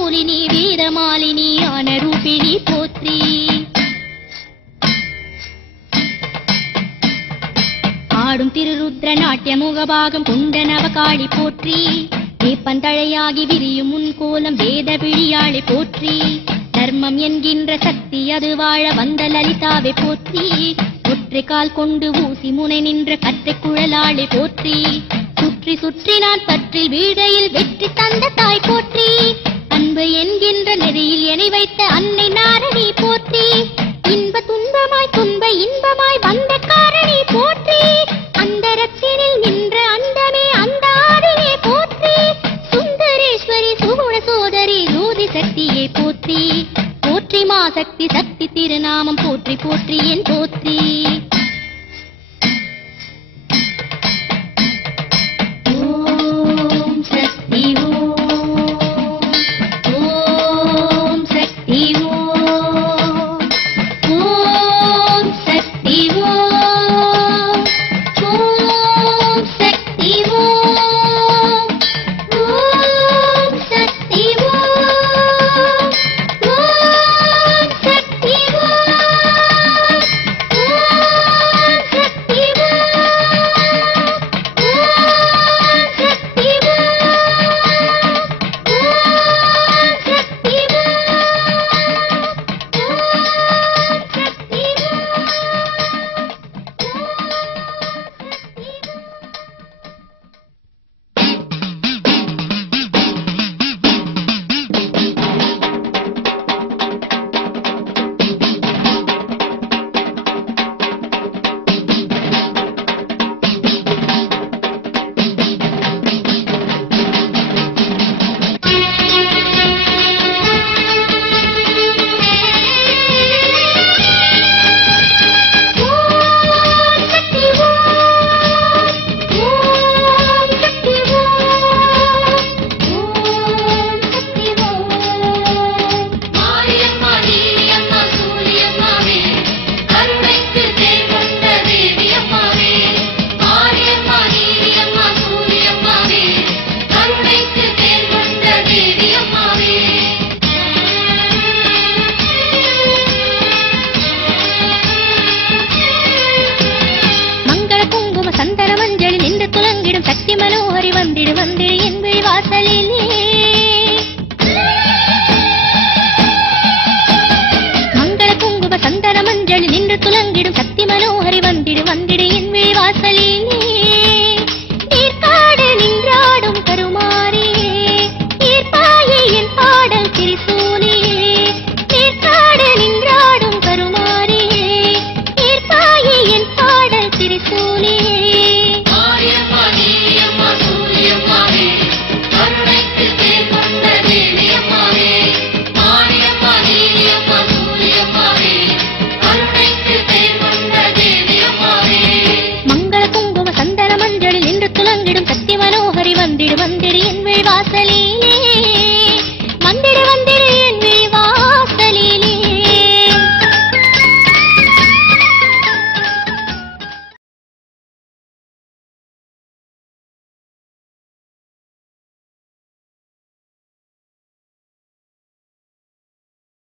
சூலினி வீரமாலினி ஆனரூபிணி போற்றி. ஆடும் திருருத்ர நாட்டிய முகபாகம் கொண்ட நவகாளி போற்றி. வேப்பந்தழையாகி விரியும் முன்கோலம் வேத பிடியாளை போற்றி. தர்மம் என்கின்ற சக்தி அது வாழ வந்த லலிதாவை போற்றி. ஒற்றை கால் கொண்டு ஊசி முனை நின்ற கற்றை குழலாளை போற்றி. சுற்றி சுற்றி நான் பற்றில் வீடையில் வெற்றி தந்த தாய் போற்றி. அன்பு என்கின்ற நெறியில் எனை வைத்த அன்னை நாரணி போற்றி. இன்ப துன்பமாய் துன்ப இன்பமாய் வந்த காரணி போற்றி. அந்தரத்தினில் நின்ற அந்தமே அந்த ஆதியே போற்றி. சுந்தரேஸ்வரி சுகுண சோதரி ஜோதி சக்தியை போற்றி. போற்றி மா சக்தி சக்தி திருநாமம் போற்றி போற்றி என் போற்றி.